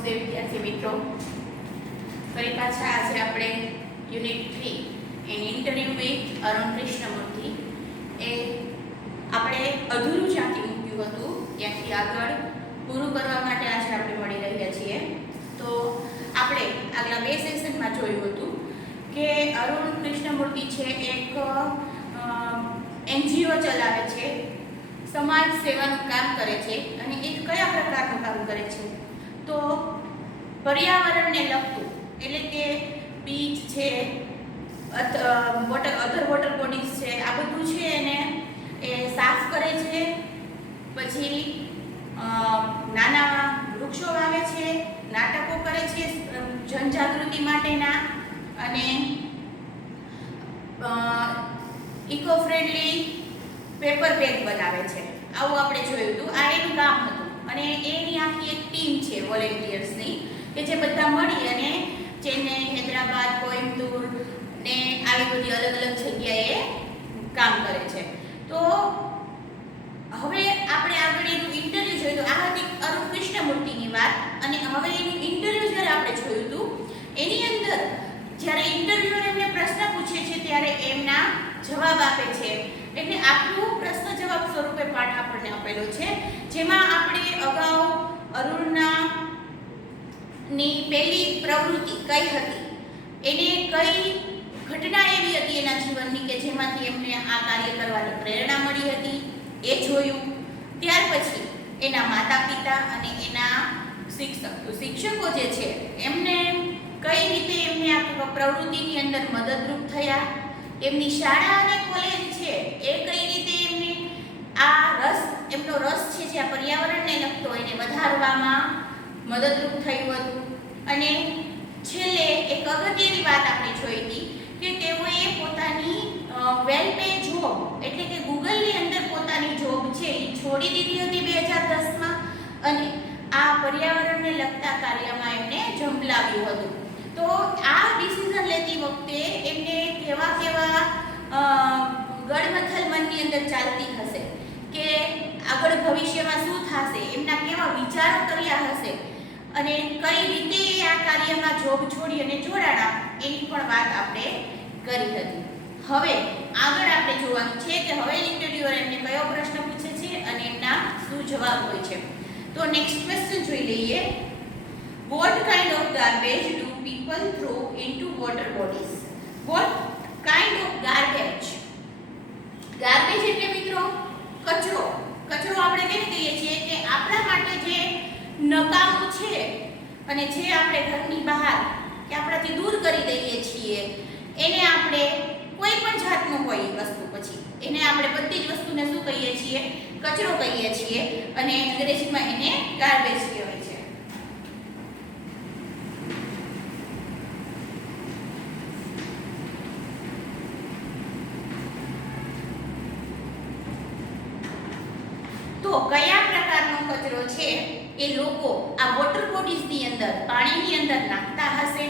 નમસ્તે વિદ્યાર્થી મિત્રો, ફરી પાછા આજે આપણે unit 3 an interview with Arun Krishnamurthy એ આપણે અધૂરું જ્યાંથી મૂક્યું હતું ત્યાંથી આગળ પૂરું કરવા માટે આજે આપણે મળી રહ્યા છીએ. તો આપણે આગલા બે સેશનમાં જોયું હતું કે અરુણ કૃષ્ણમૂર્તિ છે એક એનજીઓ ચલાવે છે, સમાજ સેવાનું કામ કરે છે અને એ કયા પ્રકારનું કામ કરે છે તો પર્યાવરણને લગતું, એટલે કે બીચ છે, અધર વોટર બોડીઝ છે, આ બધું છે એને એ સાફ કરે છે. પછી નાના વૃક્ષો વાવે છે, નાટકો કરે છે જનજાગૃતિ માટેના અને ઇકો ફ્રેન્ડલી પેપર બેગ બનાવે છે. આવું આપણે જોયું હતું. આ એનું કામ હતું અને એની આખી એક ટીમ છે વોલેન્ટિયર્સની કે જે બધા મળી અને ચેન્નઈ, હૈદરાબાદ, કોઈમ્બતુર ને આવી બધી અલગ અલગ જગ્યાએ કામ કરે છે. તો હવે આપણે આગળ એનું ઇન્ટરવ્યુ જોયું તો આ હતી અરુણ કૃષ્ણમૂર્તિની વાત. અને હવે એનું ઇન્ટરવ્યુ જ્યારે આપણે જોયું હતું એની અંદર જ્યારે ઇન્ટરવ્યુઅર એમને પ્રશ્ન પૂછે છે ત્યારે એમના જવાબ આપે છે. એટલે આખું પ્રશ્ન જવાબ સ્વરૂપે પાઠ આપણને આપેલો છે, જેમાં આપણે અગાઉ અરુણના ની પહેલી પ્રવૃત્તિ કઈ હતી, એને કઈ ઘટના એવી હતી એના જીવનની કે જેમાંથી એમને આ કાર્ય કરવાની પ્રેરણા મળી હતી એ જોયું. ત્યાર પછી એના માતા પિતા અને એના શિક્ષકો જે છે એમને કઈ રીતે એમને આ પ્રવૃત્તિની અંદર મદદરૂપ થયા, એમની શાળા અને કોલેજ છે એ કઈ રીતે એમને આ એમનો રસ છે જે આ પર્યાવરણને લગતો એને વધારવામાં મદદરૂપ થયું હતું. અને છેલ્લે એક અગત્યની વાત આપણે જોઈ હતી કે તેઓએ પોતાની વેલ પે જોબ, એટલે કે ગૂગલની અંદર પોતાની જોબ છે એ છોડી દીધી હતી 2010માં અને આ પર્યાવરણને લગતા કાર્યમાં એમને ઝંપલાવ્યું હતું. તો આ ડિસિઝન લેતી વખતે એમને કેવા ગડમથલ મનની અંદર ચાલતી હશે કે આગળ ભવિષ્યમાં શું થશે, એમના કેવા વિચારો કર્યા હશે અને કઈ રીતે આ કાર્યમાં જોબ છોડી અને જોડાણા એની પણ વાત આપણે કરી હતી. હવે આગળ આપણે જોવાનું છે કે હવે ઇન્ટરવ્યુઅર એમને કયો પ્રશ્ન પૂછે છે અને એમના શું જવાબ હોય છે. તો નેક્સ્ટ ક્વેશ્ચન જોઈ લઈએ. What kind of garbage do people throw into water bodies? What kind of garbage? Garbage એટલે મિત્રો કચરો. કચરો આપણે કેવી કહીએ છીએ કે આપણા માટે જે નકામું છે અને જે આપણે ઘરની બહાર કે આપણાથી દૂર કરી દઈએ છીએ એને આપણે કોઈ પણ જાતનું હોય વસ્તુ પછી એને આપણે બધી જ વસ્તુને શું કહીએ છીએ? કચરો કહીએ છીએ અને અંગ્રેજીમાં એને ગાર્બેજ કહેવાય છે. તો કયા પ્રકારનો કચરો છે એ લોકો આ વોટર બોડીઝની અંદર, પાણીની અંદર નાખતા હશે?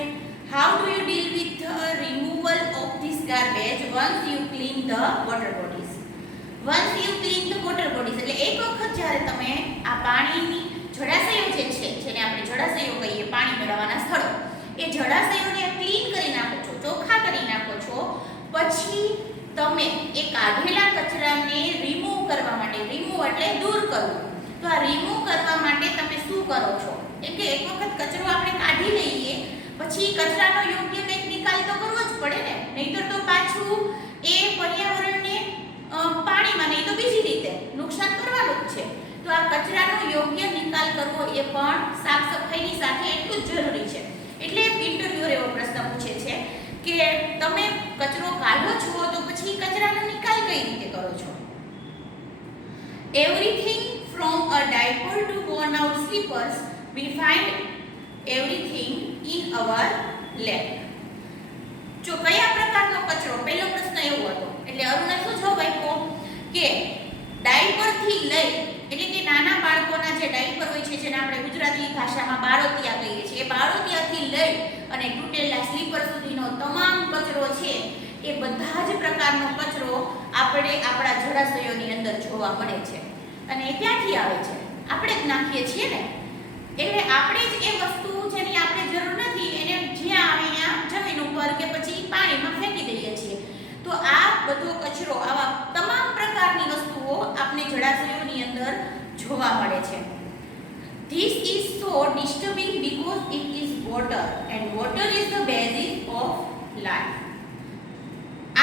How do you deal with the removal of this garbage once you clean the water bodies? Once you clean the water bodies એટલે એક વખત જ્યારે તમે આ પાણીની જળાશયો જે છે જેને આપણે જળાશયો કહીએ, પાણી મેળવવાના સ્થળો, એ જળાશયોને ક્લીન કરી નાખો છો, ચોખ્ખા કરી નાખો છો, પછી તમે એ કાઢેલા કચરાને રિમૂવ કરવા માટે, રિમૂવ એટલે દૂર કરવું, તો આ રિમૂવ કરવા માટે તમે શું કરો છો? એટલે કે એક વખત કચરો આપણે કાઢી લઈએ પછી કચરાનો યોગ્ય કંઈક નિકાલ તો કરવો જ પડે ને, નહીંતર તો પાછું એ પર્યાવરણને પાણીમાં નહીં તો બીજી રીતે નુકસાન કરવાનું જ છે. તો આ કચરાનો યોગ્ય નિકાલ કરવો એ પણ સાફ સફાઈની સાથે એટલું જ જરૂરી છે. એટલે ઇન્ટરવ્યુઅર એવો પ્રશ્ન પૂછે છે કે તમે કચરો કાઢો છો તો પછી કચરાનો નિકાલ કઈ રીતે કરો છો? Everything from a diaper to worn out slippers, we find everything in our lab. જો કયા પ્રકારનો કચરો, પહેલો પ્રશ્ન એવો હતો. એટલે અરુણે શું જવાબ આપ્યો કે ડાયપરથી લઈ, એટલે કે નાના બાળકોના જે ડાયપર હોય છે જેને આપણે ગુજરાતી ભાષામાં બાળોતિયા કહીએ છીએ, એ બાળોતિયાથી લઈ અને તૂટેલા સ્લીપર સુધીનો તમામ કચરો છે એ બધા જ પ્રકારનો કચરો આપણે આપણા જળાશયોની અંદર જોવા મળે છે અને એ ક્યાંથી આવે છે? આપણે જ નાખીએ છીએ ને. એટલે આપણે જ એ વસ્તુ જેની આપણે જરૂર નથી એને જ્યાં આવે ત્યાં જમીન ઉપર કે પછી પાણીમાં ફેંકી દઈએ છીએ. તો આ બધો કચરો, આવા તમામ પ્રકારની વસ્તુઓ આપણે જળાશયોની અંદર જોવા મળે છે. This is so disturbing because it is water and water is the basis of life.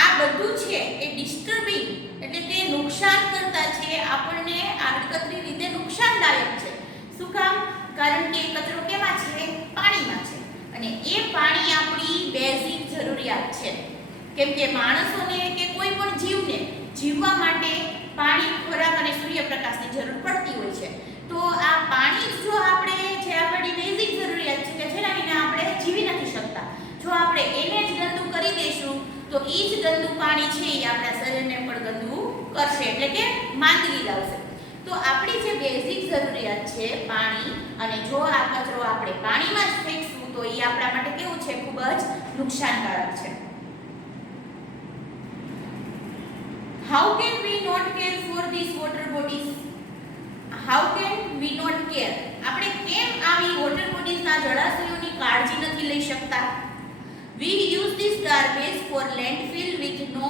આ બધું છે એ ડિસ્ટર્બિંગ એટલે કે નુકસાન કરતા છે, આપણને આડકતરી રીતે નુકસાનદાયક છે. શું કામ? કારણ કે કચરો કેમાં છે? પાણીમાં છે. અને એ પાણી આપણી બેઝિક જરૂરિયાત છે. કેમ કે માણસોને કે કોઈ પણ જીવને જીવવા માટે પાણી, ખોરાક અને સૂર્યપ્રકાશની જરૂર પડતી હોય છે. તો આ પાણી જો આપણે, જે આપણી બેઝિક જરૂરિયાત છે કે જેના વિના આપણે જીવી નથી શકતા, જો આપણે એને જ ગંદુ કરી દઈશું તો એ જ ગંદુ પાણી છે એ આપણા શરીરને પણ ગંદુ કરશે, એટલે કે માંદગી લાવશે. તો આપણી જે બેઝિક જરૂરિયાત છે પાણી, અને જો આ કચરો આપણે પાણીમાં જ ફેંકશું તો એ આપણા માટે કેવું છે? ખૂબ જ નુકસાનકારક છે. How can we not care for these water bodies? How can we not care? આપણે કેમ આવી વોટર બોડીઝના જળાશયોની કાળજી નથી લઈ શકતા? We use this garbage for landfill with no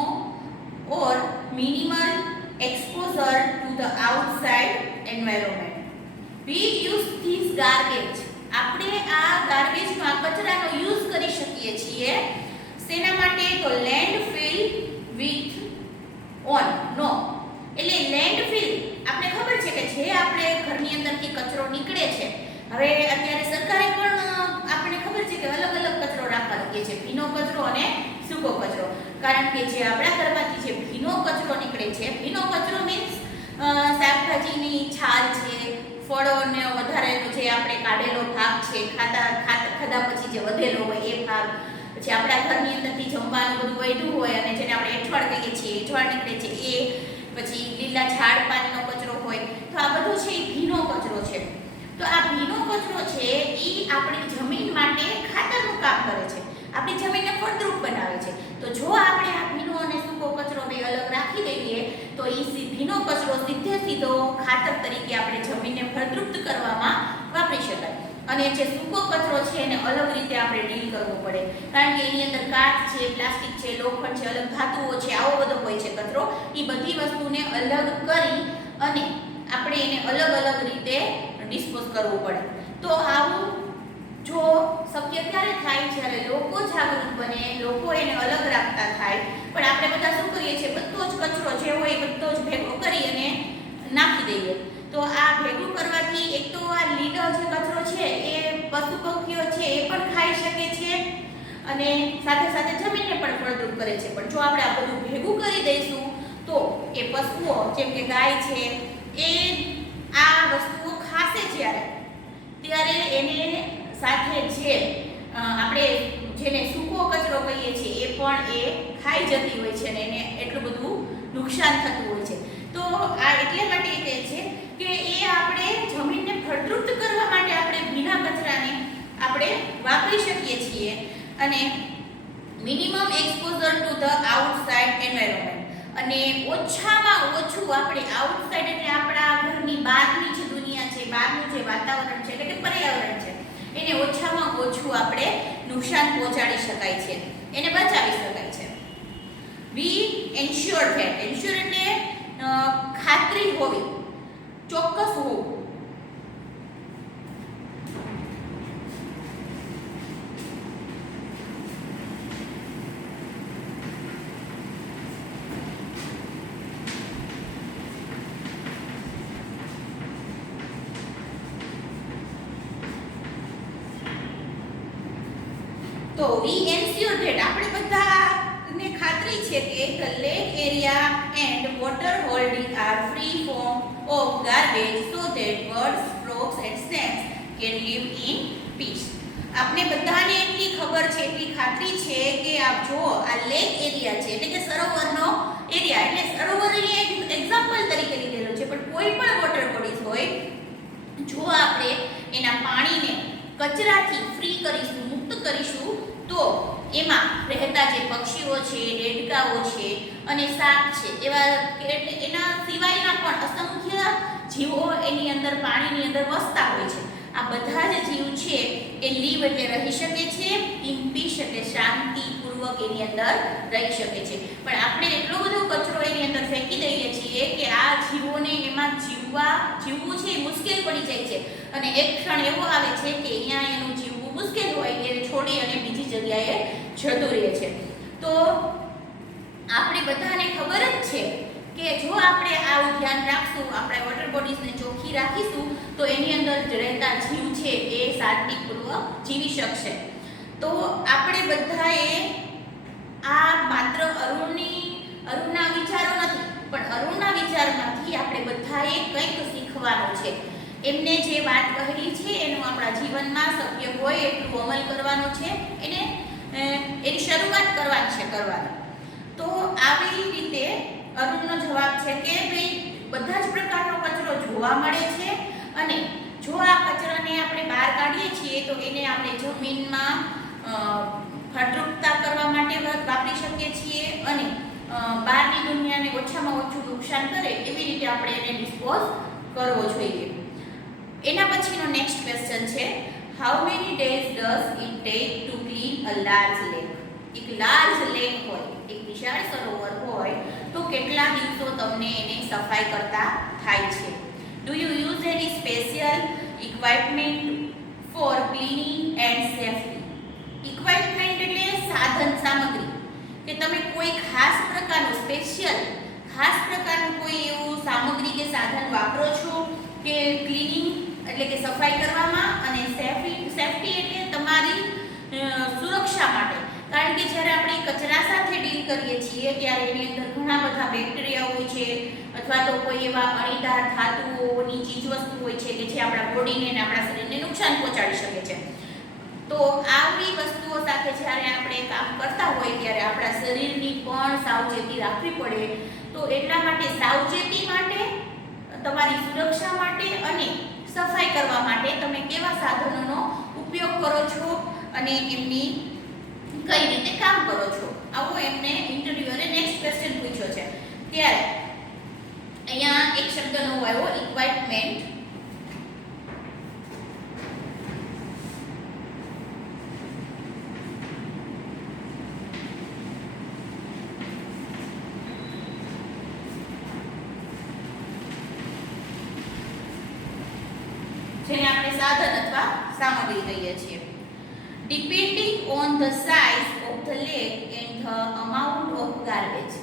or minimal exposure to the outside environment. We use this garbage. આપણે આ ગાર્બેજનો, આ કચરાનો યુઝ કરી શકીએ છીએ શેના માટે? તો લેન્ડફિલ વિથ ઓન નો, એટલે લેન્ડફિલ આપણે ખબર છે કે જે આપણે ઘરની અંદરથી કચરો નીકળે છે, હવે અત્યારે સરકારે પણ આપણે ખબર છે કે અલગ અલગ કચરો રાખવા લાગે છે, ભીનો કચરો અને સૂકો કચરો. કારણ કે જે આપણા ઘરમાંથી જે ભીનો કચરો નીકળે છે, ભીનો કચરો મીન્સ શાકભાજીની છાલ છે, ફળોને વધારેનો જે આપણે કાઢેલો ભાગ છે, ખાધા પછી જે વધેલો હોય એ ભાગ, પછી આપણા ઘરની અંદરથી જમવાનું બધું વધ્યું હોય અને જેને આપણે એઠવાડ કહીએ છીએ, એઠવાડ નીકળે છે એ, પછી લીલા ઝાડ પાનનો કચરો હોય, તો આ બધો છે એ ભીનો કચરો છે. તો આ ભીનો કચરો છે એ આપણી જમીન માટે ખાતરનું કામ કરે છે, આપણી જમીનને ફળદ્રુપ બનાવે છે. તો જો આપણે આ ભીનો અને સૂકો કચરો બે અલગ રાખી દઈએ તો એ ભીનો કચરો સીધો ખાતર તરીકે આપણે જમીનને ફળદ્રુપ કરવામાં વાપરી શકાય. અને જે સૂકો કચરો છે એને અલગ રીતે આપણે ડીલ કરવો પડે, કારણ કે એની અંદર કાચ છે, પ્લાસ્ટિક છે, લોખંડ છે, અલગ ધાતુઓ છે, આવો બધો હોય છે કચરો. એ બધી વસ્તુને અલગ કરી અને આપણે એને અલગ રીતે ડિસ્પોઝ કરવું પડે. તો આવું જો શક્ય ત્યારે થાય જ્યારે લોકો જાગૃત બને, લોકો એને અલગ રાખતા થાય. પણ આપણે બધા શું કરીએ છીએ? બધો જ કચરો જે હોય બધો જ ભેગો કરી અને નાખી દઈએ. તો આ ભેગું કરવાથી એક તો આ લીલો જે કચરો છે એ પશુ પક્ષીઓ છે એ પણ ખાઈ શકે છે અને સાથે સાથે જમીનને પણ ફળદ્રુપ કરે છે. પણ જો આપણે આ બધું ભેગું કરી દઈશું તો એ પશુઓ જેમ કે ગાય છે એ આ વસ્તુઓ ખાશે ત્યારે એને સાથે જે આપણે જેને સૂકો કચરો કહીએ છીએ એ પણ એ ખાઈ જતી હોય છે અને એને એટલું બધું નુકસાન થતું હોય છે. તો આ એટલે માટે કહે છે કે એ આપણે જમીનને ફળદ્રુપ કરવા માટે આપણે ભીના કચરાને આપણે વાપરી શકીએ છીએ અને minimum exposure to the outside environment, અને ઓછામાં ઓછું આપણે આઉટસાઇડ એટલે આપણા ઘરની બહારની જે દુનિયા છે, બહારનું જે વાતાવરણ છે એટલે કે પર્યાવરણ છે એને ઓછામાં ઓછું આપણે નુકસાન પહોંચાડી શકાય છે, એને બચાવી શકાય છે. વી એન્શ્યોર ધેટ, એન્શ્યોર એટલે ખાતરી હોવી, ચોક્કસ હોવું. તો વી એન્શ્યોર ધેટ આપણે બધાને ખાતરી છે કે the lake area and water holding are free of garbage so that birds, frogs and snakes can live in peace. આપણે બધાને એટલી ખબર છે, એટલી ખાતરી છે કે આપ જો આ લેક એરિયા છે એટલે કે સરોવરનો એરિયા, એટલે સરોવર એક એક્ઝામ્પલ તરીકે લીધેલો છે, પણ કોઈ પણ વોટર બોડીઝ હોય જો આપણે એના પાણીને કચરાથી ફ્રી કરીશું, મુક્ત કરીશું તો એમાં રહેતા જે પક્ષીઓ છે, દેડકાઓ છે અને સાપ છે એવા એના સિવાયના પણ અસંખ્ય જીવો એની અંદર પાણીની અંદર વસતા હોય છે. આ બધા જ જીવ છે એ લીવ એટલે રહી શકે છે, ઇન પીસ એટલે શાંતિપૂર્વક એની અંદર રહી શકે છે. પણ આપણે એટલો બધો કચરો એની અંદર ફેંકી દઈએ છીએ કે આ જીવોને એમાં જીવવું છે એ મુશ્કેલ પડી જાય છે. અને એક ક્ષણ એવો આવે છે કે અહીંયા એનું જીવવું મુશ્કેલ હોય, એને છોડી અને બીજી જગ્યાએ જતું રહે છે. તો આપણે બધાને ખબર જ છે કે જો આપણે આવું ધ્યાન રાખશું, આપણા વોટર બોડીઝને ચોખ્ખી રાખીશું, તો એની અંદર રહેતા જીવ છે એ શાંતિપૂર્વક જીવી શકશે. તો આપણે બધાએ આ માત્ર અરુણના વિચારો નથી, પણ અરુણના વિચારમાંથી આપણે બધાએ કંઈક શીખવાનું છે. એમને જે વાત કહેલી છે એનું આપણા જીવનમાં શક્ય હોય એટલું અમલ કરવાનો છે, એની શરૂઆત કરવાની છે. તો આવી રીતે અરુણનો જવાબ છે કે ભાઈ બધા જ પ્રકારનો કચરો જોવા મળે છે, અને જો આ કચરાને આપણે બહાર કાઢીએ છીએ તો એને આપણે જમીનમાં ફળદ્રુપતા કરવા માટે વાપરી શકીએ છીએ, અને બહારની દુનિયાને ઓછામાં ઓછું નુકસાન કરે એવી રીતે આપણે એને ડિસ્પોઝ કરવો જોઈએ. એના પછીનો નેક્સ્ટ ક્વેશ્ચન છે, how many days does it take to clean a large lake? એક લાર્જ લેક હોય, એક વિશાળ સરોવર હોય, તો કેટલા દિવસો તમને એને સફાઈ કરતા થાય છે? Do you use any special equipment for cleaning and safety? Equipment એટલે સાધન સામગ્રી, કે તમે કોઈ ખાસ પ્રકારનું કોઈ એવું સામગ્રી કે સાધન વાપરો છો કે ક્લીનિંગ એટલે કે સફાઈ કરવામાં, અને સેફ્ટી એટલે તમારી સુરક્ષા માટે. કારણ કે જ્યારે આપણે કચરા સાથે ડીલ કરીએ છીએ ત્યારે એની અંદર ઘણા બધા બેક્ટેરિયા હોય છે, અથવા તો કોઈ એવા અણીદાર ધાતુઓની ચીજવસ્તુ હોય છે કે જે આપણા બોડીને અને આપણા શરીરને નુકસાન પહોંચાડી શકે છે. તો આવી વસ્તુઓ સાથે જ્યારે આપણે કામ કરતા હોય ત્યારે આપણા શરીરની પણ સાવચેતી રાખવી પડે. તો એટલા માટે સાવચેતી માટે, તમારી સુરક્ષા માટે અને સફાઈ કરવા માટે તમે કેવા સાધનોનો ઉપયોગ કરો છો અને એમની કઈ રીતે કામ કરો છો, આવો એમને ઇન્ટરવ્યુઅરે નેક્સ્ટ ક્વેશ્ચન પૂછ્યો છે. ત્યારે અહીંયા એક શબ્દ નવો આવ્યો, ઇક્વિપમેન્ટ. જેને આપણે સાધન અથવા સામગ્રી કહીએ છીએ. Depending on the size of the lake and the amount of garbage.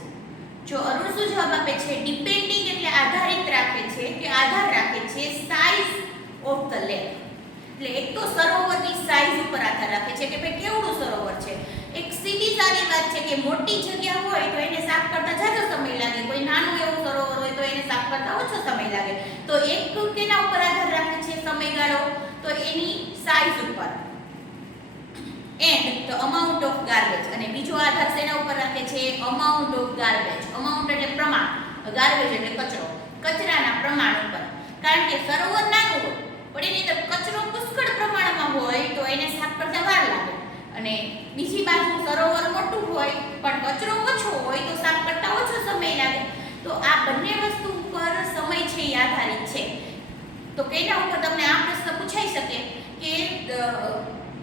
જો અરુણ શું જવાબ આપે છે? ડિપેન્ડિંગ એટલે આધારિત રાખે છે કે આધાર રાખે છે સાઇઝ ઓફ ધ લેક. એટલે એક તો સરોવરની સાઇઝ ઉપર આધાર રાખે છે કે ભાઈ કેવડું સરોવર છે. એક સીધી સારી વાત છે કે મોટી જગ્યા હોય તો એને સાફ કરતા જાજો સમય લાગે, કોઈ નાનું એવું સરોવર હોય તો એને સાફ કરતા ઓછો સમય લાગે. તો એક કેના ઉપર આધાર રાખે છે સમયગાળો? તો એની સાઇઝ ઉપર. And the amount of garbage, અને બીજો આધાર શેના ઉપર રાખે છે? Amount of garbage. અમાઉન્ટ એટલે પ્રમાણ, ગાર્બેજ એટલે કચરો, કચરાના પ્રમાણ ઉપર. કારણ કે સરોવર નાનું હોય પણ એની અંદર કચરો પુષ્કળ પ્રમાણમાં હોય તો એને સાફ કરતા વાર લાગે, અને બીજી બાજુ સરોવર મોટું હોય પણ કચરો ઓછો હોય તો સાફ કરતા ઓછો સમય લાગે. તો આ બંને વસ્તુ ઉપર સમય છે એ આધારિત છે. તો કેના ઉપર તમને આ પ્રશ્ન પૂછાઈ શકે કે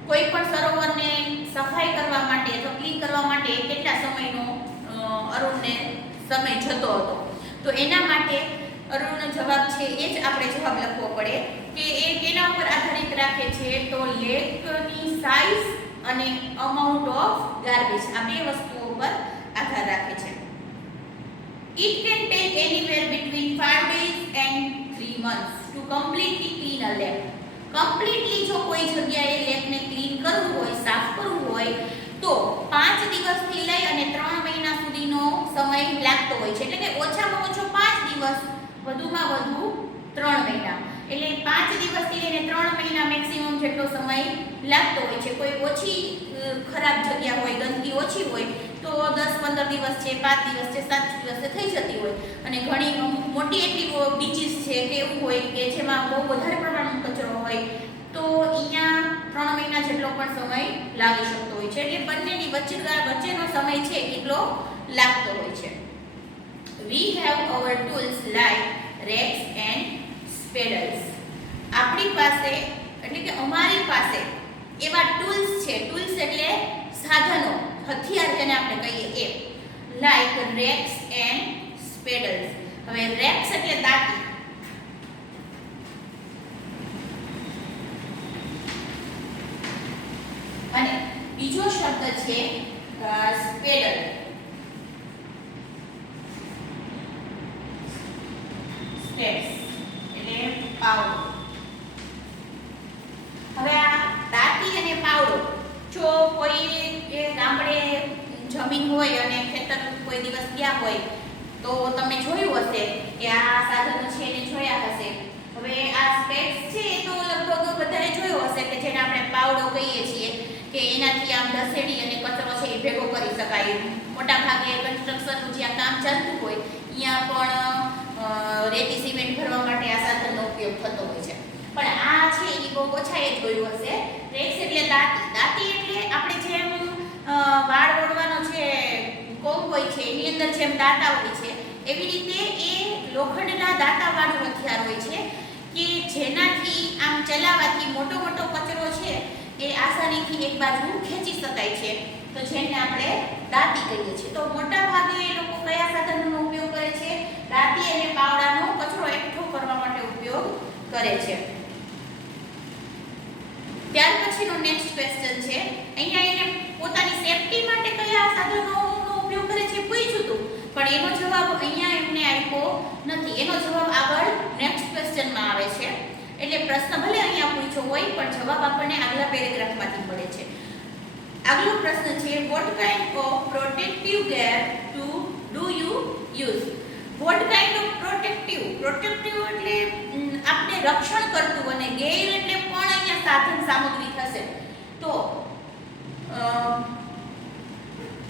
કોઈ પણ સરોવરને સફાઈ કરવા માટે અથવા ક્લીન કરવા માટે કેટલા સમયનો અરુણને સમય જતો હતો? તો એના માટે અરુણનો જવાબ છે એ જ આપણે જવાબ લખવો પડે કે એ કેના ઉપર આધારિત રાખે છે? તો લેકની સાઇઝ અને અમાઉન્ટ ઓફ ગાર્બેજ, આ બે વસ્તુઓ પર આધાર રાખે છે. It can take anywhere between 5 days and 3 months to completely clean a lake. Completely જો કોઈ જગ્યાએ લેકને ક્લીન કરવું હોય, સાફ કરવું હોય, તો 5 દિવસથી લઈ અને 3 મહિના સુધીનો સમય લાગતો હોય છે. એટલે કે ઓછામાં ઓછો 5 દિવસ, વધુમાં વધુ 3 મહિના. એટલે 5 દિવસથી લઈને 3 મહિના મેક્સિમમ જેટલો સમય લાગતો હોય છે. કોઈ ઓછી ખરાબ જગ્યા હોય, ગંદકી ઓછી હોય તો 10-15 દિવસ છે, 5 દિવસ છે, 7 દિવસે થઈ જતી હોય. અને ઘણી મોટી એટલી બીચીસ છે કે એવું હોય કે જેમાં બહુ વધારે પ્રમાણમાં કચરો હોય તો અહીંયા 3 મહિના જેટલો પણ સમય લાગી શકતો હોય છે. એટલે બંનેની વચ્ચેનો સમય છે એટલો લાગતો હોય છે. We have our tools like rakes and spades. આપણી પાસે એટલે કે અમારી પાસે એવા ટૂલ્સ છે, ટૂલ્સ એટલે સાધનો, હથિયાર જેને આપણે કહીએ એ, લાઈક રેક્સ એન્ડ સ્પેડલ્સ. હવે રેક્સ એટલે દાંતી, અને બીજો શબ્દ છે સ્પેડલ. સ્પેડ્સ એટલે પાવડો. હવે આ દાંતી અને પાવડો, જો કોઈ ગામડે જમીન હોય અને ખેતર કોઈ દિવસ ગયા હોય તો તમે જોયું હશે કે આ સાધનો છે એને જોયા હશે. હવે આ સ્પેડ્સ છે એ તો લગભગ બધાએ જોયો હશે કે જેને આપણે પાવડો કહીએ છીએ, કે એનાથી આમ દસેડી અને કચરો છે એ ભેગો કરી શકાય. મોટા ભાગે કન્સ્ટ્રક્શનનું જ્યાં કામ ચાલતું હોય ત્યાં પણ રેતી સિમેન્ટ ભરવા માટે આ સાધનનો ઉપયોગ થતો હોય છે. પણ આ છે એ બહુ ઓછાએ જોયું હશે. રેક્સ એટલે દાંતી. દાંતી એટલે આપણે જેમ વાળ ઓળવાનો છે કોમ હોય છે એની અંદર જેમ દાંતા હોય છે, એવી રીતે એ લોખંડના દાંતાવાળું હથિયાર હોય છે કે જેનાથી આમ ચલાવવાથી મોટો મોટો કચરો છે એ આસાનીથી એક બાજુ ખેંચી શકાય છે, તો જેને આપણે દાંતી કહીએ છીએ. તો મોટા ભાગે એ લોકો કયા સાધનોનો ઉપયોગ કરે છે? દાંતી અને પાવડાનો કચરો એકઠો કરવા માટે ઉપયોગ કરે છે. ત્યાર પછીનો નેક્સ્ટ ક્વેશ્ચન છે, અહીંયા એને પોતાની સેફટી માટે કયા સાધનોનો ઉપયોગ કરે છે પૂછ્યું હતું, પણ એનો જવાબ અહીંયા એમને આપ્યો નથી. એનો જવાબ આગળ નેક્સ્ટ ક્વેશ્ચનમાં આવે છે. એટલે પ્રશ્ન ભલે અહીંયા પૂછ્યો હોય પણ જવાબ આપણને આગલા પેરેગ્રાફમાંથી મળે છે. આગલો પ્રશ્ન છે, what kind of protective gear do you use? what kind of protective એટલે આપણે રક્ષણ કરતું, અને gear એટલે પણ અહીંયા સાધન સામગ્રી થશે. તો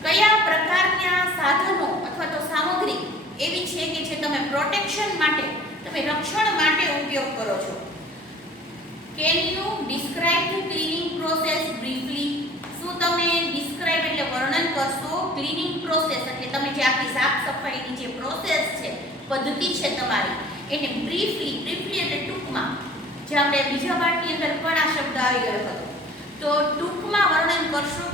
કયા પ્રકારના સાધનો અથવા તો સામગ્રી એવી છે કે જે તમે પ્રોટેક્શન માટે, તમે રક્ષણ માટે ઉપયોગ કરો છો? Can you describe the cleaning process briefly? શું તમે describe એટલે વર્ણન કરશો? ક્લીનિંગ પ્રોસેસ એટલે તમે જે આખી સાફ સફાઈની જે પ્રોસેસ છે, પદ્ધતિ છે તમારી, એને બ્રીફલી એટલે ટૂંકમાં, જે આપણે બીજા પાઠની અંદર પણ આ શબ્દ આવી ગયો હતો, તો ટૂંકમાં વર્ણન કરશો.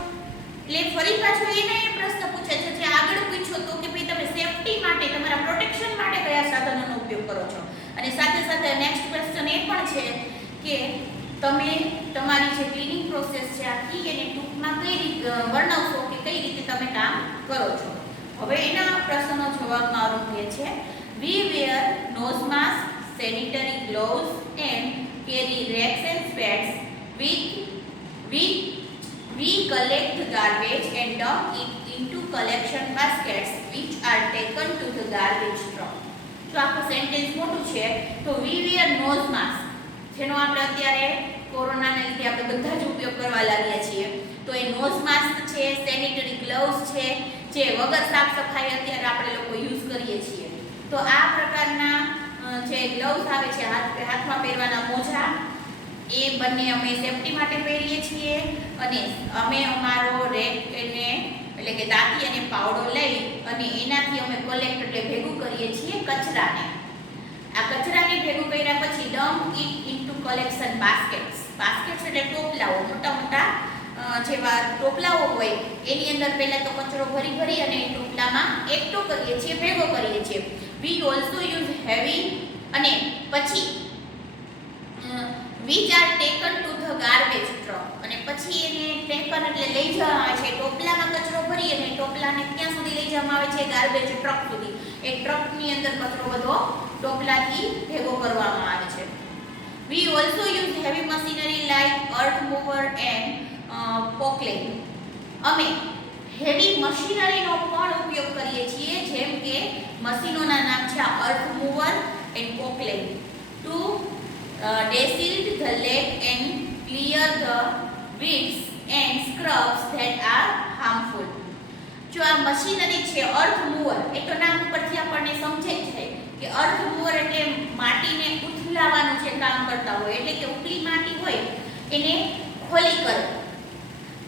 એટલે ફરી પાછો એને એ પ્રશ્ન પૂછે છે જે આગળ પૂછ્યો તો કે ભાઈ તમે સેફટી માટે, તમારા પ્રોટેક્શન માટે કયા સાધનોનો ઉપયોગ કરો છો. અને સાથે સાથે નેક્સ્ટ ક્વેશ્ચન એ પણ છે કે તમે તમારી જે ક્લીનિંગ પ્રોસેસ છે આખી એને ટૂંકમાં કઈ રીતે વર્ણવશો કે કઈ રીતે તમે કામ કરો છો. હવે એના પ્રશ્નનો જવાબમાં આરોગ્ય છે, we wear nose mask, sanitary gloves and carry racks and pads. We collect garbage and dump it into collection baskets which are taken to the garbage truck. જો આખું સેન્ટેન્સ મોટું છે તો we wear nose mask, જેનો આપણે અત્યારે કોરોનાને લીધે આપણે બધા જ ઉપયોગ કરવા લાગ્યા છીએ, તો એ નોઝ માસ્ક છે, સેનિટરી ગ્લવ્સ છે, જે વગર સાફ સફાઈ અત્યારે આપણે લોકો યુઝ કરીએ છીએ. તો આ પ્રકારના જે ગ્લવ્સ આવે છે, હાથમાં પહેરવાના મોજા, એ બંને અમે સેફટી માટે પહેરીએ છીએ. અને અમે અમારો રેક એટલે કે દાંતી અને પાવડો લઈ અને એનાથી અમે કલેક્ટ એટલે ભેગું કરીએ છીએ કચરાને. આ કચરાને ભેગું કર્યા પછી dump it into collection baskets. Baskets એટલે ટોપલાઓ, મોટા મોટા જેવા ટોપલાઓ હોય એની અંદર પહેલા તો કચરો ભરી અને એ ટોપલામાં એકઠો કરીએ છીએ, ભેગો કરીએ છીએ. વી ઓલ્સો યુઝ હેવી, અને પછી which are taken to the garbage truck, અને પછી એને ટેકન એટલે લઈ જવામાં આવે છે. ટોપલામાં કચરો ભરી અને ટોપલાને ક્યાં સુધી લઈ જવામાં આવે છે? ગાર્બેજ ટ્રક સુધી. એક ટ્રકની અંદર કચરો બધો ટોપલાથી ભેગો કરવામાં આવે છે. We also use heavy machinery like earth mover and pocklaying. અમે હેવી મશીનરીનો પણ ઉપયોગ કરીએ છીએ, જેમ કે મશીનોના નામ છે earth mover and poclaining, to desilted the lake and clear the weeds and scrubs that are harmful. જો આ મશીનરી છે અર્થ મૂવર, એ તો નામ ઉપરથી આપણને સમજે જ છે કે અર્થ મૂવર એટલે માટીને ઉથલાવવાનું છે કામ કરતા હોય, એટલે કે ઉપલી માટી હોય એને ખોલી કરે.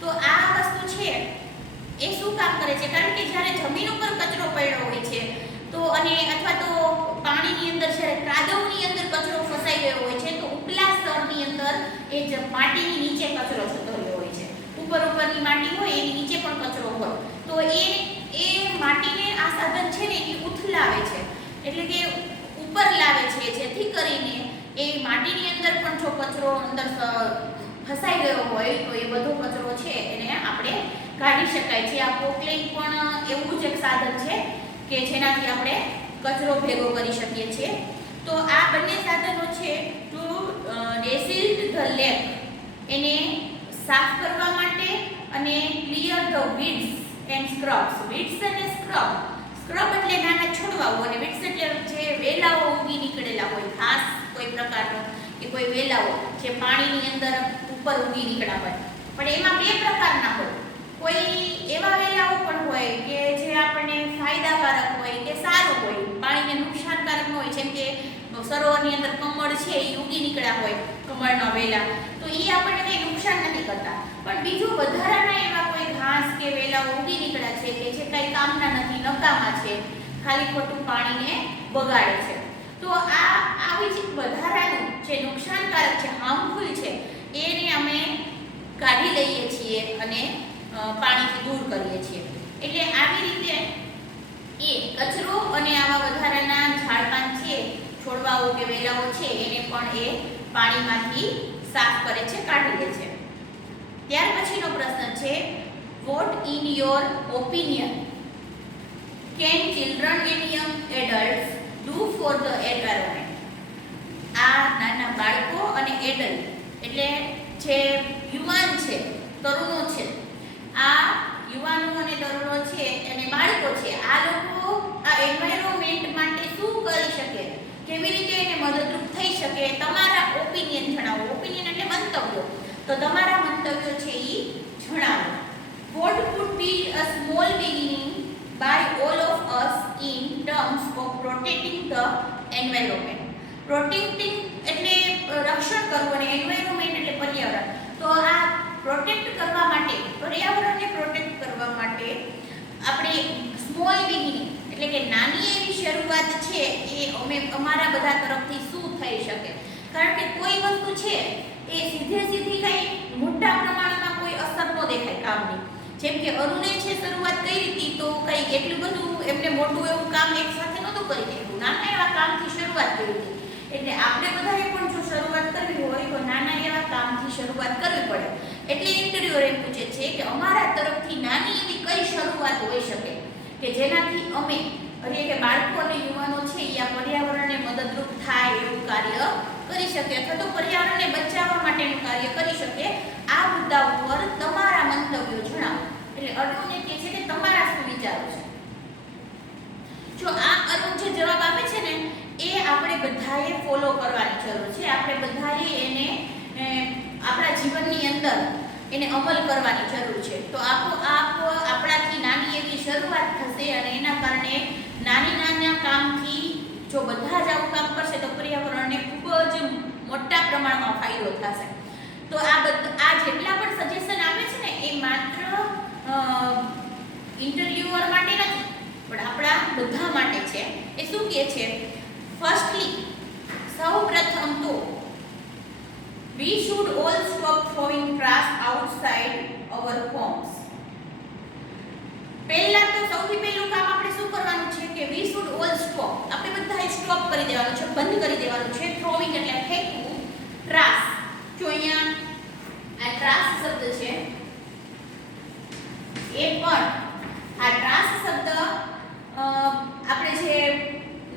તો આ વસ્તુ છે એ શું કામ કરે છે? કારણ કે જ્યારે જમીન ઉપર કચરો પડ્યો હોય છે તો, અને અથવા તો પાણીની અંદર જ્યારે કાદવની અંદર કચરો ફસાઈ ગયો હોય છે, તો ઉપલા સ્તર ઉપરની અંદર એ જ માટીની નીચે કચરો જતો રહ્યો હોય છે. ઉપરની માટી હોય એની નીચે પણ કચરો હોય તો એ માટીને આ સાધન છે ને એ ઉથલાવે છે, એટલે કે ઉપર લાવે છે, જેથી કરીને એ માટીની અંદર પણ જો કચરો અંદર ફસાઈ ગયો હોય તો એ બધો કચરો છે એને આપણે કાઢી શકાય છે. આ પોકલેન પણ એવું જ એક સાધન છે કે જેનાથી આપણે કચરો ભેગો કરી શકીએ છીએ. તો આ બંને સાધનો છે ટુ ડેસિલ્ટ ધ લેક, એને સાફ કરવા માટે અને ક્લિયર ધ વીડ્સ એન્ડ સ્ક્રબ્સ. વીડ્સ અને સ્ક્રબ એટલે નાના છોડવાઓ અને વીડ્સ એટલે જે વેલાઓ ઉગી નીકળેલા હોય, ઘાસ કોઈ પ્રકારનો કે કોઈ વેલાઓ જે પાણીની અંદર ઉપર ઉગી નીકળ્યા હોય. પણ એમાં બે પ્રકારના હોય. કોઈ એવા વેલાઓ પણ હોય કે જે આપણને ફાયદાકારક હોય કે સારું હોય, પાણીને નુકસાનકારક ન હોય, જેમ કે સરોવરની અંદર કમળ છે એ ઉગી નીકળ્યા હોય, કમળના વેલા, તો એ આપણને કંઈ નુકસાન નથી કરતા. પણ બીજું વધારાના એવા કોઈ ઘાસ કે વેલાઓ ઉગી નીકળ્યા છે કે જે કંઈ કામના નથી, નકામા છે, ખાલી ખોટું પાણીને બગાડે છે. તો આવી જે વધારાનું જે નુકસાનકારક છે, હાર્મફુલ છે, એને અમે કાઢી લઈએ છીએ અને પાણીથી દૂર કરીએ છીએ. એટલે આવી રીતે એ કચરો અને આવા વધારાના ઝાડપાન છે, છોડવાઓ કે વેલાઓ છે, એને પણ એ પાણીમાંથી સાફ કરે છે, કાઢી લે છે. ત્યાર પછીનો પ્રશ્ન છે, what in your opinion can children and young adults do for the environment? આ નાના બાળકો અને એડલ્ટ એટલે જે યુવાન છે, તરુણો છે, આ યુવાનો અને તરુણો છે અને બાળકો છે, આ લોકો આ એન્વાયરમેન્ટ માટે શું કરી શકે, કેવી રીતે એને મદદરૂપ થઈ શકે, તમારા ઓપિનિયન જણાવો. ઓપિનિયન એટલે મંતવ્યો, તો તમારા મંતવ્યો છે એ જણાવો. What could be a small beginning by all of us in terms of protecting the environment? Protecting એટલે રક્ષણ કરવું અને environment એટલે પર્યાવરણ. તો આ પ્રોટેક્ટ કરવા માટે, પર્યાવરણને પ્રોટેક્ટ કરવા માટે આપણે સ્મોલ બિગિનિંગ એટલે કે નાની એવી શરૂઆત છે એ અમારા બધા તરફથી શું થઈ શકે. કારણ કે કોઈ વસ્તુ છે એ સીધી કંઈ મોટા પ્રમાણમાં કોઈ અસર ન દેખાય કામની. જેમ કે અરુણે છે શરૂઆત કરી હતી તો કંઈ એટલું બધું એમને મોટું એવું કામ એક સાથે નહોતું કરી નાખ્યું, નાના એવા કામથી શરૂઆત કરી હતી. એટલે આપણે બધાએ પણ જો શરૂઆત કરવી હોય તો નાના એવા કામથી શરૂઆત કરવી પડે. એટલે ઇન્ટરવ્યુઅર એમ પૂછે છે કે અમારા તરફથી નાની એવી કઈ શરૂઆત હોઈ શકે કે જેનાથી અમે એટલે કે બાળકો અને યુવાનો છે એ આ પર્યાવરણને મદદરૂપ થાય એવું કાર્ય કરી શકે અથવા તો પર્યાવરણને બચાવવા માટેનું કાર્ય કરી શકે. આ મુદ્દા ઉપર તમારા મંતવ્યો જણાવો. એટલે અરુણને કહે છે કે તમારા શું વિચારો છે. જો આ અરુણ જે જવાબ આપે છે ને એ આપણે બધાએ ફોલો કરવાની જરૂર છે. આપણે બધાએ એને આપણા જીવનની અંદર એને અમલ કરવાની જરૂર છે. તો આપોઆપ આપણાથી નાની એવી શરૂઆત થશે અને એના કારણે નાના કામથી જો બધા જ આવું કામ કરશે તો પર્યાવરણને ખૂબ જ મોટા પ્રમાણમાં ફાયદો થશે. તો આ જેટલા પણ સજેશન આપે છે ને એ માત્ર ઇન્ટરવ્યુઅર માટે નથી પણ આપણા બધા માટે છે. એ શું કહે છે? ફર્સ્ટલી, સૌપ્રથમ તો we should all stop throwing trash outside our homes. પહેલા તો સૌથી પહેલું કામ આપણે શું કરવાનું છે કે we should all stop, આપણે બધાએ સ્ટોપ કરી દેવાનું છે, બંધ કરી દેવાનું છે. throwing એટલે ફેંકવું, trash જો અહીંયા આ trash શબ્દ છે એ પણ આ trash શબ્દ આપણે જે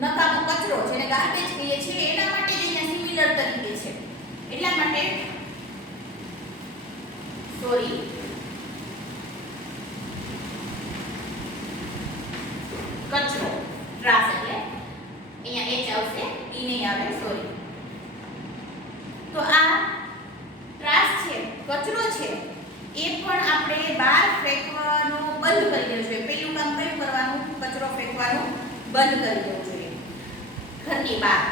નકામો કચરો જેને ગાર્બેજ કહીએ છીએ એના માટે અહીંયા સિમિલર તરીકે છે. એટલા માટે કચરો ટ્રાશ એટલે અહીંયા એચ આવશે, ઈ નહીં આવે, સોરી. તો આ ટ્રાશ છે, કચરો છે, એ પણ આપણે બહાર ફેંકવાનું બંધ કરી દેવું જોઈએ. પહેલું કામ કયું કરવાનું? કચરો ફેંકવાનું બંધ કરી દેવું જોઈએ ઘરની બહાર.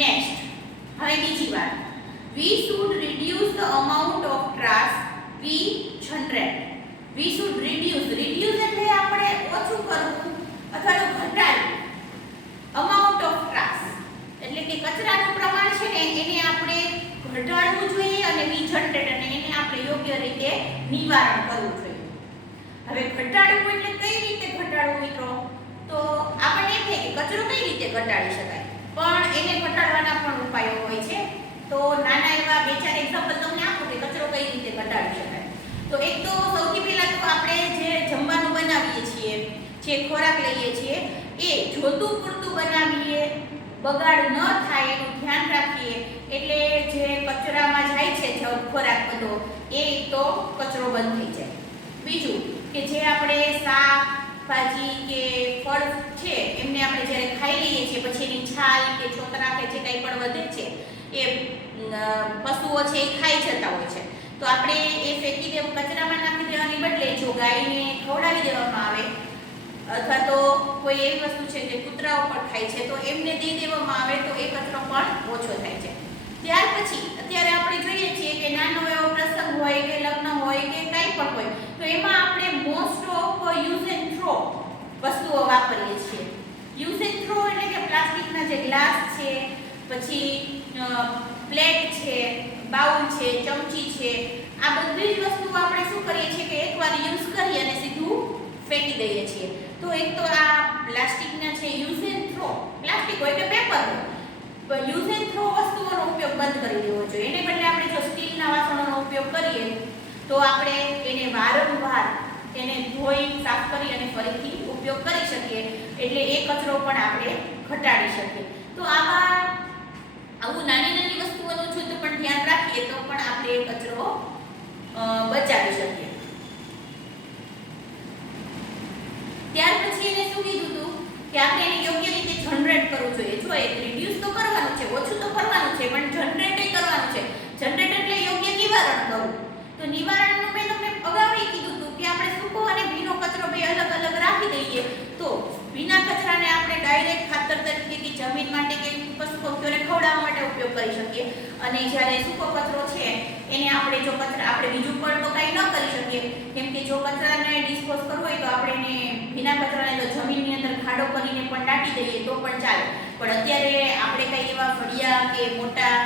નેક્સ્ટ, હવે બીજી વાત, we should reduce the amount of trash we generate. we should reduce એટલે આપણે ઓછું કરવું અથવા તો ઘટાડવું. amount of trash એટલે કે કચરાનું પ્રમાણ છે ને એને આપણે નિવારણ કરવું જોઈએ. હવે ઘટાડવું એટલે કઈ રીતે ઘટાડવું મિત્રો? તો આપણને એમ થાય કે કચરો કઈ રીતે ઘટાડી શકાય, પણ એને ઘટાડવાના પણ ઉપાયો હોય છે. તો નાના એવા બે ચાર એક્ઝામ્પલ તમને આપું કે કચરો કઈ રીતે ઘટાડી શકાય. તો એક તો સૌથી પહેલા તો આપણે જે જમવાનું બનાવીએ છીએ, જે ખોરાક લઈએ છીએ, એ જોતું પૂરતું બનાવીએ, બગાડ ન થાય એનું ધ્યાન રાખીએ. એટલે જે કચરામાં જાય છે ખોરાક બધો, એ તો કચરો બંધ થઈ જાય. બીજું કે જે આપણે શાક ભાજી કે ફળ છે એમને આપણે જ્યારે ખાઈ લઈએ છીએ, પછી એની છાલ કે છોતરા કે જે કંઈ પણ વધે છે એ પશુઓ છે એ ખાઈ જતા હોય છે. તો આપણે એ ફેંકી દેવું, કચરામાં નાખી દેવાની બદલે જો ગાયને ખવડાવી દેવામાં આવે, અથવા તો કોઈ એવી વસ્તુ છે જે કૂતરાઓ પણ ખાય છે તો એમને દઈ દેવામાં આવે તો એ કચરો પણ ઓછો થાય છે. ત્યાર પછી અત્યારે આપણે જોઈએ છીએ કે નાનો એવો પ્રસંગ હોય કે લગ્ન હોય કે કંઈ પણ હોય, તો એમાં આપણે most of use and throw વસ્તુઓ વાપરીએ છીએ. યુઝ એન્ડ થ્રો એટલે કે પ્લાસ્ટિકના જે ગ્લાસ છે, પછી પ્લેટ છે, બાઉલ છે, ચમચી છે, આ બધી જ વસ્તુઓ આપણે શું કરીએ છીએ કે એકવાર યુઝ કરી અને સીધું ફેંકી દઈએ છીએ. તો એક તો આ પ્લાસ્ટિકના છે યુઝ એન્ડ થ્રો, પ્લાસ્ટિક હોય કે પેપર હોય, યુઝ એન્ડ થ્રો વસ્તુઓનો ઉપયોગ બંધ કરી દેવો જોઈએ. એને બદલે આપણે જો સ્ટીલના વાસણોનો ઉપયોગ કરીએ તો આપણે એને વારંવાર એને ધોઈ સાફ કરી અને ફરીથી ઉપયોગ કરી શકીએ. એટલે એ કચરો પણ આપણે ઘટાડી શકીએ. તો આવું નાની નાની વસ્તુઓનું શુદ્ધ પણ ધ્યાન રાખીએ તો પણ આપણે એ કચરો બચાવી શકીએ. ત્યાર પછી એને શું કીધું હતું કે આપણે એને યોગ્ય રીતે જનરેટ કરવું જોઈએ. જો એક રિડ્યુસ તો કરવાનું છે, ઓછું તો કરવાનું છે, પણ જનરેટ કરવાનું છે. જનરેટ એટલે યોગ્ય નિવારણ કરવું. તો નિવારણનું મેં તમને અગાઉ કીધું હતું કે આપણે સૂકો અને ભીનો કચરો બે અલગ અલગ રાખી દઈએ તો ભીના કચરાને આપણે ડાયરેક્ટ ખાતર તરીકે કે જમીન માટે કે પશુ પક્ષીઓને ખવડાવવા માટે ઉપયોગ કરી શકીએ. અને જ્યારે સૂકો કચરો છે એને આપણે જો આપણે બીજું પણ તો કંઈ ન કરી શકીએ, કેમ કે જો કચરાને ડિસ્પોઝ કરવો હોય તો આપણે એને ભીના કચરાને તો જમીનની અંદર ખાડો કરીને પણ દાટી દઈએ તો પણ ચાલે. પણ અત્યારે આપણે કંઈ એવા ફળિયા કે મોટા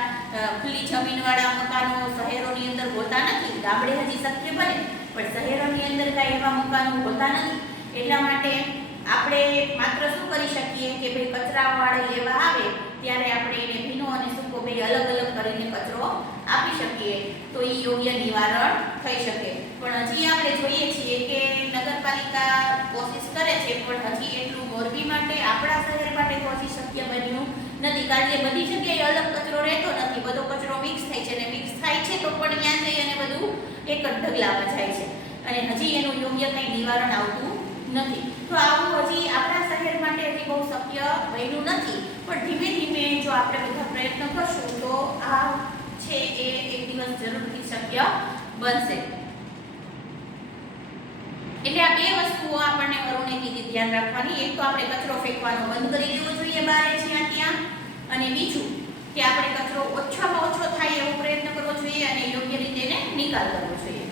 ખુલ્લી જમીનવાળા મકાનો શહેરોની અંદર હોતા નથી. ગામડે હજી શક્ય બને, પણ શહેરોની અંદર કાંઈ એવા મકાનો હોતા નથી. એટલા માટે આપણે માત્ર શું કરી શકીએ કે ભાઈ કચરાવાળો લેવા આવે ત્યારે આપણે એને ભીનો અને સૂકો બે અલગ અલગ કરીને કચરો આપી શકીએ તો એ યોગ્ય નિવારણ થઈ શકે. પણ હજી આપણે જોઈએ છીએ કે નગરપાલિકા કોશિશ કરે છે, પણ હજી એટલું મોરબી માટે, આપણા શહેર માટે તો હજી શક્ય બન્યું નથી. કારણ કે બધી જગ્યાએ અલગ કચરો રહેતો નથી, બધો કચરો મિક્સ થાય છે, અને મિક્સ થાય છે તો પણ ત્યાં જઈ અને બધું એક જ ઢગલામાં જાય છે, અને હજી એનું યોગ્ય કંઈ નિવારણ આવતું નથી. તો આવું હજી આપણા શહેર માટે હજી બહુ શક્ય બન્યું નથી, પણ ધીમે ધીમે જો આપણે બધા પ્રયત્ન કરશું તો આ છે એ એક દિવસ જરૂરથી શક્ય બનશે. એટલે આ બે વસ્તુઓ આપણને વરુણે કીધી ધ્યાન રાખવાની. એક તો આપણે કચરો ફેંકવાનો બંધ કરી દેવો જોઈએ બારે જ્યાં ત્યાં, અને બીજું કે આપણે કચરો ઓછામાં ઓછો થાય એવો પ્રયત્ન કરવો જોઈએ અને યોગ્ય રીતે એને નિકાલ કરવો જોઈએ.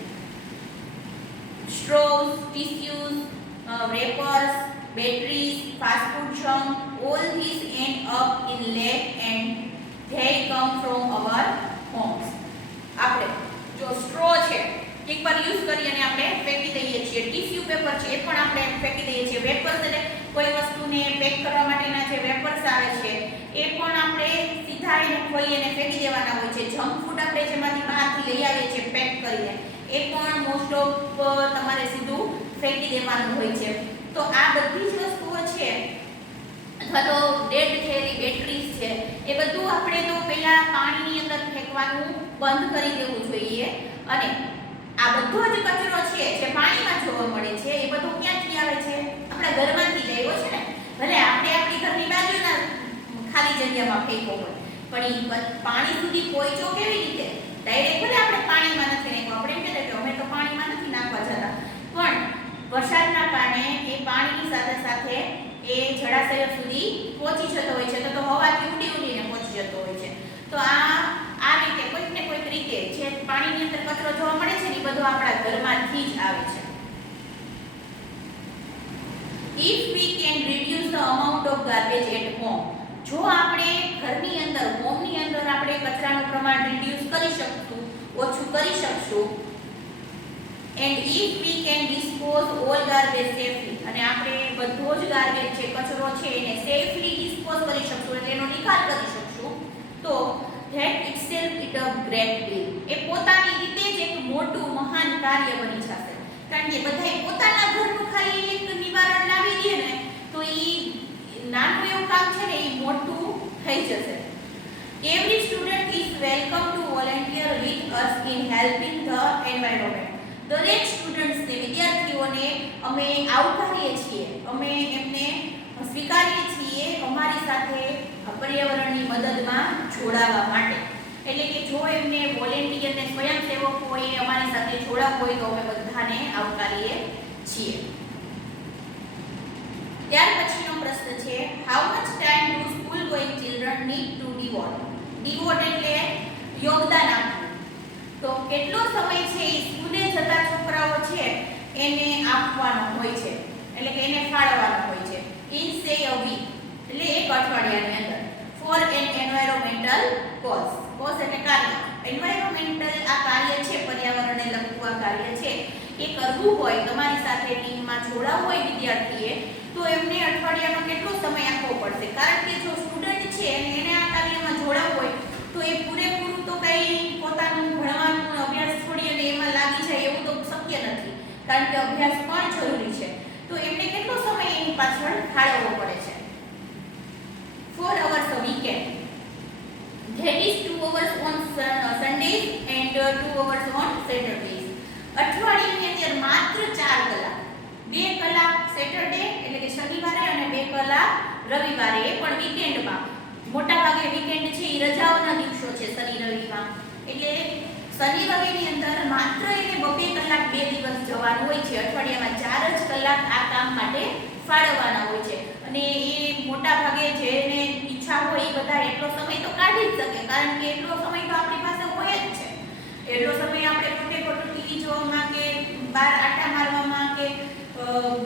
સ્ટ્રોઝ, ટીસ્યુઝ, wrappers, batteries, fast food junk, all these end up in lake and they come from our homes. આપણે જો સ્ટ્રો છે એકવાર યુઝ કરી અને આપણે ફેંકી દઈએ છીએ, ટીસ્યુ પેપર છે એ પણ આપણે ફેંકી દઈએ છીએ, વેપર્સ એટલે કોઈ વસ્તુને પેક કરવા માટેના જે વેપર્સ આવે છે એ પણ આપણે સીધા એને ખોલી અને ફેંકી દેવાના હોય છે. જંક ફૂડ આપણે જેમાંથી બહારથી લઈ આવીએ છીએ પેક કરીને એ પણ મોસ્ટ ઓફ તમારે સીધું ફેંકી દેવાનું હોય છે. તો આ બધી જ વસ્તુઓ છે, અથવા તો ડેડ થયેલી બેટરીઝ છે, એ બધું આપણે તો પહેલા પાણીની અંદર ફેંકવાનું બંધ કરી દેવું જોઈએ. અને આ બધો જ કચરો છે જે પાણીમાં જોવા મળે છે એ બધું ક્યાંથી આવે છે? આપણા ઘરમાંથી જ આવ્યો છે ને. ભલે આપણે આપણી ઘરની બાજુના ખાલી જગ્યામાં ફેંકો હોય, પણ એ પાણી સુધી પહોંચ્યો કેવી રીતે? ડાયરેક્ટ ભલે આપણે પાણીમાં નથી નાખ્યો, આપણે એમ કહેતા કે અમે તો પાણીમાં નથી નાખવા જતા, પણ વરસાદના કારણે એ પાણીની સાથે સાથે એ જળાશયો સુધી પહોંચી જતો હોય છે, તો હવાથી ઉડીને પહોંચી જતો હોય છે. તો આ રીતે કોઈક ને કોઈક રીતે જે પાણીની અંદર કચરો જોવા મળે છે ને એ બધું આપણા ઘરમાંથી જ આવે છે. If we can reduce the amount of garbage at home, જો આપણે ઘરની અંદર, હોમની અંદર આપણે કચરાનું પ્રમાણ રિડ્યુસ કરી શકશું, ઓછું કરી શકશું, and if we can dispose all garbage safely, અને આપણે બધો જ ગાર્બેજ છે, કચરો છે એને સેફલી ડિસ્પોઝ કરી શકશું, એટલે એનો નિકાલ કરી શકશું, તો that itself it a great deal, એ પોતાની રીતે જ એક મોટું મહાન કાર્ય બની જશે. કારણ કે બધાય પોતાના ઘરનું ખાલી એક નિવારણ લાવી દે ને તો ઈ નાનું એવું કામ છે ને ઈ મોટું થઈ જશે. Every student is welcome to volunteer with us in helping the environment. દરેક સ્ટુડન્ટ્સને, વિદ્યાર્થીઓને અમે આવકારીએ છીએ, અમે એમને સ્વીકારીએ છીએ અમારી સાથે પર્યાવરણની મદદમાં જોડાવા માટે. એટલે કે જો એમને વોલેન્ટિયર ને સ્વયંસેવકોએ અમારી સાથે જોડાવવું હોય તો અમે બધાને આવકારીએ છીએ. ત્યાર પછીનો પ્રશ્ન છે, how much time do school going children need to devote? Devote એટલે યોગદાન આપવું. તો કેટલો સમય છે એ સ્કૂલે જતા છોકરાઓ છે એને આપવાનો હોય છે, એટલે કે એને ફાળવવાનો હોય છે. ઇન સે અ વીક એટલે એક અઠવાડિયાની અંદર. For an environmental cause, cause એટલે કાર્ય. એન્વાયરમેન્ટલ આ કાર્ય છે, પર્યાવરણને લગતું આ કાર્ય છે, એ કરવું હોય, તમારી સાથે ટીમમાં જોડાવવું હોય વિદ્યાર્થીએ, તો એમને અઠવાડિયાનો કેટલો સમય આપવો પડશે? કારણ કે જો સ્ટુડન્ટ છે અને એને આ કાર્યમાં જોડાવવું હોય તો એ પૂરેપૂરું તો કંઈ પોતાનું ભણવાનું અભ્યાસ છોડી અને એમાં લાગી જાય એવું તો શક્ય નથી, કારણ કે અભ્યાસ પણ જરૂરી છે. તો એમને કેટલો સમય એની પાછળ ફાળવવો પડે છે? 4 hours a weekend, that is 2 hours on Sundays and 2 hours on Saturdays. અઠવાડિયાની અંદર માત્ર 4 કલાક, 2 કલાક સેટરડે એટલે કે શનિવારે અને 2 કલાક રવિવારે, એ પણ વીકેન્ડમાં. મોટા ભાગે વીકેન્ડ છે એ રજાઓના દિવસો છે, શનિ રવિમાં. એટલે શનિ રવિની અંદર માત્ર એને 2 કલાક 2 દિવસ જવાનું હોય છે. અઠવાડિયામાં 4 જ કલાક આ કામ માટે ફાળવવાના હોય છે. અને એ મોટા ભાગે જેને ઈચ્છા હોય એ બધા એટલો સમય તો કાઢી જ શકે, કારણ કે એટલો સમય તો આપણી પાસે હોય જ છે. એટલો સમય આપણે પોતે ખોટું ટીવી જોવામાં કે બહાર આટા મારવામાં કે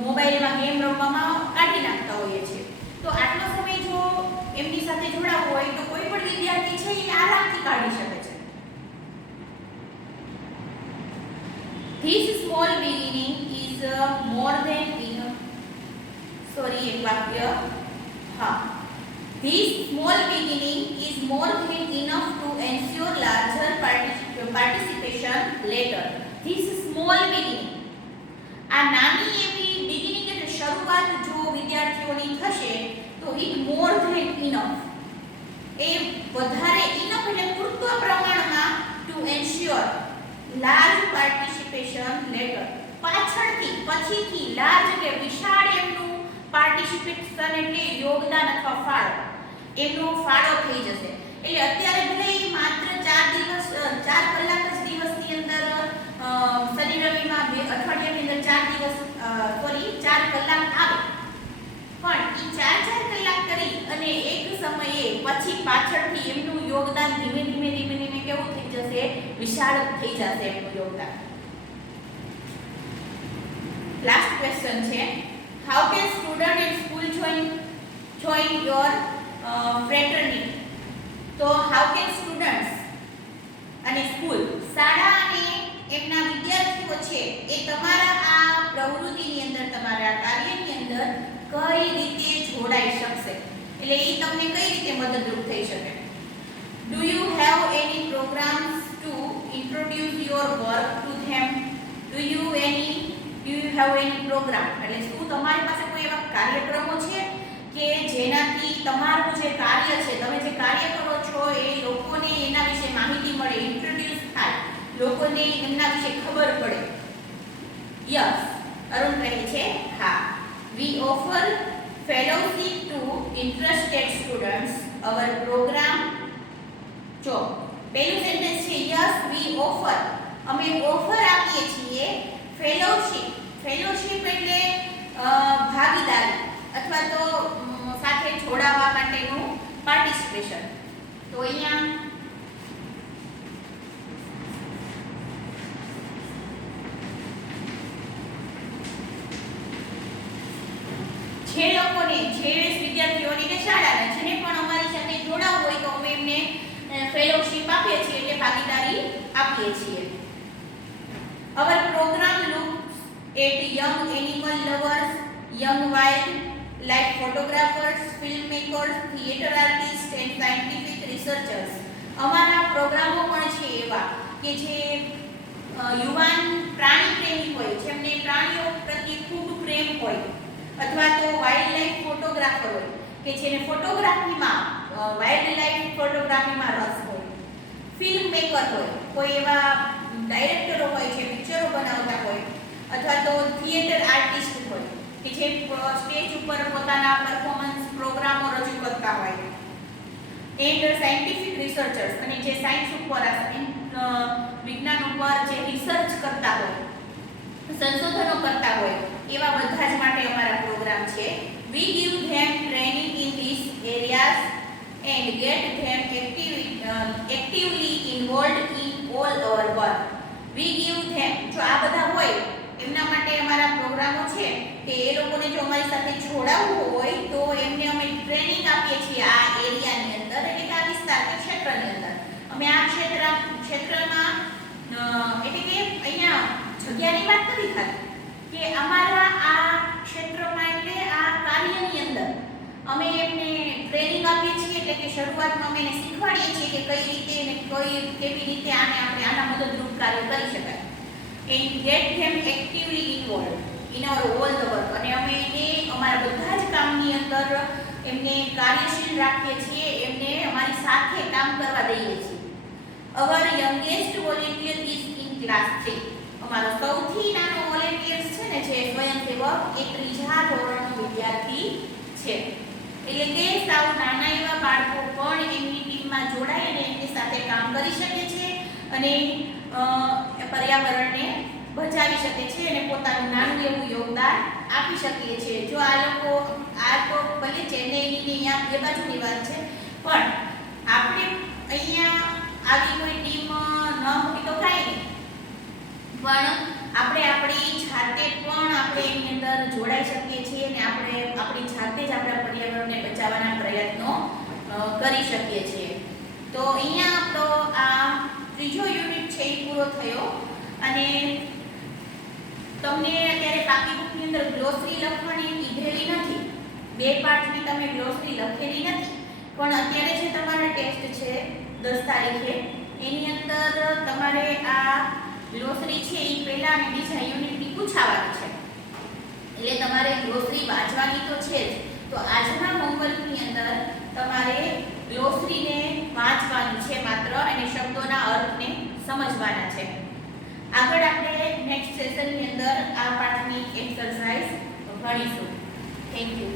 મોબાઈલમાં ગેમ રમવામાં કાઢી નાખતા હોઈએ છીએ. તો આટલો સમય જો એમની સાથે જોડાવવું હોય તો કોઈ પણ વિદ્યાર્થી છે એ આરામથી કાઢી શકે છે. This small beginning is more than enough. એક વાક્ય. હા. This small beginning is more than enough to ensure larger participation later. This small beginning, આ નાની એવી beginning એટલે શરૂઆત જો વિદ્યાર્થીઓની થશે તો it more than enough, એ વધારે enough એટલે પૂરતા પ્રમાણમાં to ensure large participation later, પાછળથી પછીથી large એટલે વિશાળ એમનું પાર્ટિસિપેશન એટલે યોગદાન અથવા ફાળો, એમનો ફાળો થઈ જશે. એટલે અત્યારે ભલે માત્ર 4 દિવસ 4 કલાક જ દિવસની અંદર શનિ રવિમાં અઠવાડિયાની અંદર 4 દિવસ 4 કલાક આવે, પણ એ 4 કલાક કરી અને એક સમયે પછી પાછળથી એમનું યોગદાન ધીમે ધીમે કેવું થઈ જશે? વિશાળ થઈ જશે એમનું યોગદાન. લાસ્ટ ક્વેશ્ચન છે, how can student and school join your fraternity? તો how can students અને સ્કૂલ, શાળા અને એમના વિદ્યાર્થીઓ છે એ તમારા આ પ્રવૃત્તિની અંદર, તમારા કાર્યની અંદર કઈ રીતે જોડાઈ શકશે? એટલે એ તમને કઈ રીતે મદદરૂપ થઈ શકે? Do you have any programs to introduce your work to them? Do you have any program? એટલે શું તમારી પાસે કોઈ એવા કાર્યક્રમો છે કે જેનાથી તમારું જે કાર્ય છે, તમે જે કાર્ય કરો છો એ લોકોને એના વિશે માહિતી મળે, ઇન્ટ્રોડ્યુસ થાય, લોકોને એમના વિશે ખબર પડે? યસ, અરુણ કહે છે હા. We offer fellowship to interested students. Our program, જો પહેલું સેન્ટેન્સ છે યસ we offer, અમે ઓફર આપીએ છીએ ફેલોશિપ. ફેલોશિપ એટલે ભાગીદારી અથવા તો સાથે જોડાવા માટેનું પાર્ટિસિપેશન. તો અહીંયા જે લોકોને, જે વિદ્યાર્થીઓને કે શાળાના જેને પણ અમારી સાથે જોડાવવું હોય તો અમે એમને ફેલોશિપ આપીએ છીએ, એટલે ભાગીદારી આપીએ છીએ. Our program at young animal lovers, young wildlife photographers, filmmakers, theater artists and scientific researchers. અમારા પ્રોગ્રામો પણ છે એવા કે જે યુવાન પ્રાણી પ્રેમી હોય, જેમને પ્રાણીઓ પ્રત્યે ખૂબ પ્રેમ હોય, અથવા તો વાઇલ્ડ લાઈફ ફોટોગ્રાફર હોય કે જેને ફોટોગ્રાફીમાં વાઇલ્ડ લાઈફ ફોટોગ્રાફીમાં રસ હોય, ફિલ્મ મેકર હોય, કોઈ એવા ડાયરેક્ટરો હોય જે પિક્ચરો બનાવતા હોય, અથવા તો થિયેટર આર્ટિસ્ટ હોય કે જે સ્ટેજ ઉપર પોતાના પરફોર્મન્સ પ્રોગ્રામો રજૂ કરતા હોય, એન્ડ સાયન્ટિફિક રિસર્ચર્સ અને જે સાયન્સ ઉપર વિજ્ઞાન ઉપર જે રિસર્ચ કરતા હોય, સંશોધનો કરતા હોય, એવા બધા જ માટે અમારા પ્રોગ્રામ છે. We give them training in these areas and get them actively involved in all our work. We give them, જો આ બધા હોય એમના માટે અમારા પ્રોગ્રામો છે કે એ લોકોને જો અમારી સાથે જોડાવવું હોય તો એમને અમે ટ્રેનિંગ આપીએ છીએ આ એરિયાની અંદર, એટલે કે આ વિસ્તાર કે ક્ષેત્રની અંદર. અમે આ ક્ષેત્રમાં એટલે કે અહીંયા જગ્યાની વાત નથી થતી કે અમારા આ ક્ષેત્રમાં એટલે આ કાર્યની અંદર અમે એમને ટ્રેનિંગ આપીએ છીએ, એટલે કે શરૂઆતમાં અમે એને શીખવાડીએ છીએ કે કઈ રીતે અને કેવી રીતે આને આપણે આના મદદરૂપ કાર્ય કરી શકાય. and get them actively involved in our all the work. અને અમે એને અમારા બધા જ કામની અંદર એમને કાર્યશીલ રાખીએ છીએ, એમને અમારી સાથે કામ કરવા દઈએ છીએ. Our youngest volunteer is in class 3. અમારો સૌથી નાનો વોલેન્ટિયર્સ છે ને જે સ્વયંસેવક એ 3જા ધોરણનો વિદ્યાર્થી છે. એટલે કે સાવ નાના એવા બાળકો પણ એમની ટીમમાં જોડાઈ અને એમની સાથે કામ કરી શકે છે અને પર્યાવરણને બચાવી શકે છે અને પોતાનું નાનું એવું યોગદાન આપી શકીએ છીએ. જો આ લોકો આ તો ભલે ચેન્નઈની અહીંયા બે બાજુની વાત છે, પણ આપણે અહીંયા આવી કોઈ ટીમ ન હોય તો કાંઈ નહીં, પણ આપણે આપણી જાતે પણ આપણે એની અંદર જોડાઈ શકીએ છીએ અને આપણે આપણી જાતે જ આપણા પર્યાવરણને બચાવવાના પ્રયત્નો કરી શકીએ છીએ. તો અહીંયા આપણો આ 3જો યુનિટ છે એ પૂરો થયો અને તમને અત્યારે પાકી બુકની અંદર ગ્લોસરી લખવાની કીધેલી નથી, 2 પાઠની તમે ગ્લોસરી લખેલી નથી, પણ અત્યારે જે તમારા ટેસ્ટ છે 10 તારીખે એની અંદર તમારે આ ગ્લોસરી છે એ પહેલા અને બીજા યુનિટની પૂછાવાની છે, એટલે તમારે ગ્લોસરી વાંચવાની તો છે જ. તો આજના હોમવર્કની અંદર તમારે ગ્લોસરીને વાંચવાનું છે માત્ર, અને શબ્દોના અર્થને સમજવાના છે. આગળ આપણે નેક્સ્ટ સેશનની અંદર આ પાઠની એક્સરસાઇઝ ભણીશું. Thank you.